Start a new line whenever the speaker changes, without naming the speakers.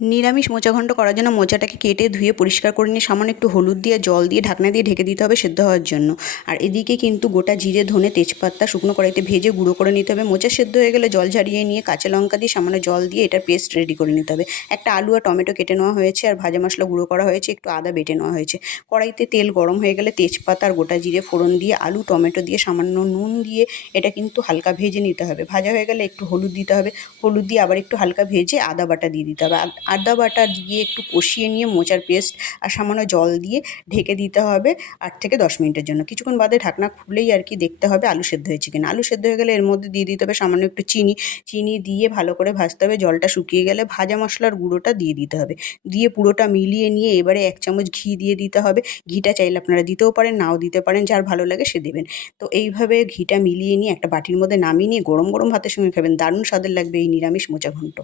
নিরামিষ মোচা করার জন্য মোচাটাকে কেটে ধুয়ে পরিষ্কার করে নিয়ে সামান্য একটু হলুদ দিয়ে, জল দিয়ে ঢাকনা দিয়ে ঢেকে দিতে হবে সেদ্ধ হওয়ার জন্য। আর এদিকে কিন্তু গোটা জিরে, ধনে, তেজপাতা, শুকনো কড়াইতে ভেজে গুঁড়ো করে নিতে হবে। মোচা সেদ্ধ হয়ে গেলে জল ঝারিয়ে নিয়ে কাঁচা লঙ্কা দিয়ে সামান্য জল দিয়ে এটার পেস্ট রেডি করে নিতে হবে। একটা আলু আর টমেটো কেটে নেওয়া হয়েছে আর ভাজা মশলা গুঁড়ো করা হয়েছে, একটু আদা বেটে নেওয়া হয়েছে। কড়াইতে তেল গরম হয়ে গেলে তেজপাতা আর গোটা জিরে ফোড়ন দিয়ে আলু, টমেটো দিয়ে সামান্য নুন দিয়ে এটা কিন্তু হালকা ভেজে নিতে হবে। ভাজা হয়ে গেলে একটু হলুদ দিতে হবে। হলুদ দিয়ে আবার একটু হালকা ভেজে আদা বাটা দিয়ে দিতে হবে। আদা বাটা দিয়ে একটু কষিয়ে নিয়ে মোচার পেস্ট আর সামান্য জল দিয়ে ঢেকে দিতে হবে আট থেকে দশ মিনিটের জন্য। কিছুক্ষণ বাদে ঢাকনা খুলেই আর কি দেখতে হবে আলু সেদ্ধ হয়েছে কিনা। আলু সেদ্ধ হয়ে গেলে এর মধ্যে দিয়ে দিতে হবে সামান্য একটু চিনি। চিনি দিয়ে ভালো করে ভাজতে হবে। জলটা শুকিয়ে গেলে ভাজা মশলার গুঁড়োটা দিয়ে দিতে হবে। দিয়ে পুরোটা মিলিয়ে নিয়ে এবারে এক চামচ ঘি দিয়ে দিতে হবে। ঘিটা চাইলে আপনারা দিতেও পারেন, নাও দিতে পারেন, যার ভালো লাগে সে দেবেন। তো এইভাবে ঘিটা মিলিয়ে নিয়ে একটা বাটির মধ্যে নামিয়ে নিয়ে গরম গরম ভাতের সঙ্গে খাবেন। দারুণ স্বাদের লাগবে এই নিরামিষ মোচা ঘন্ট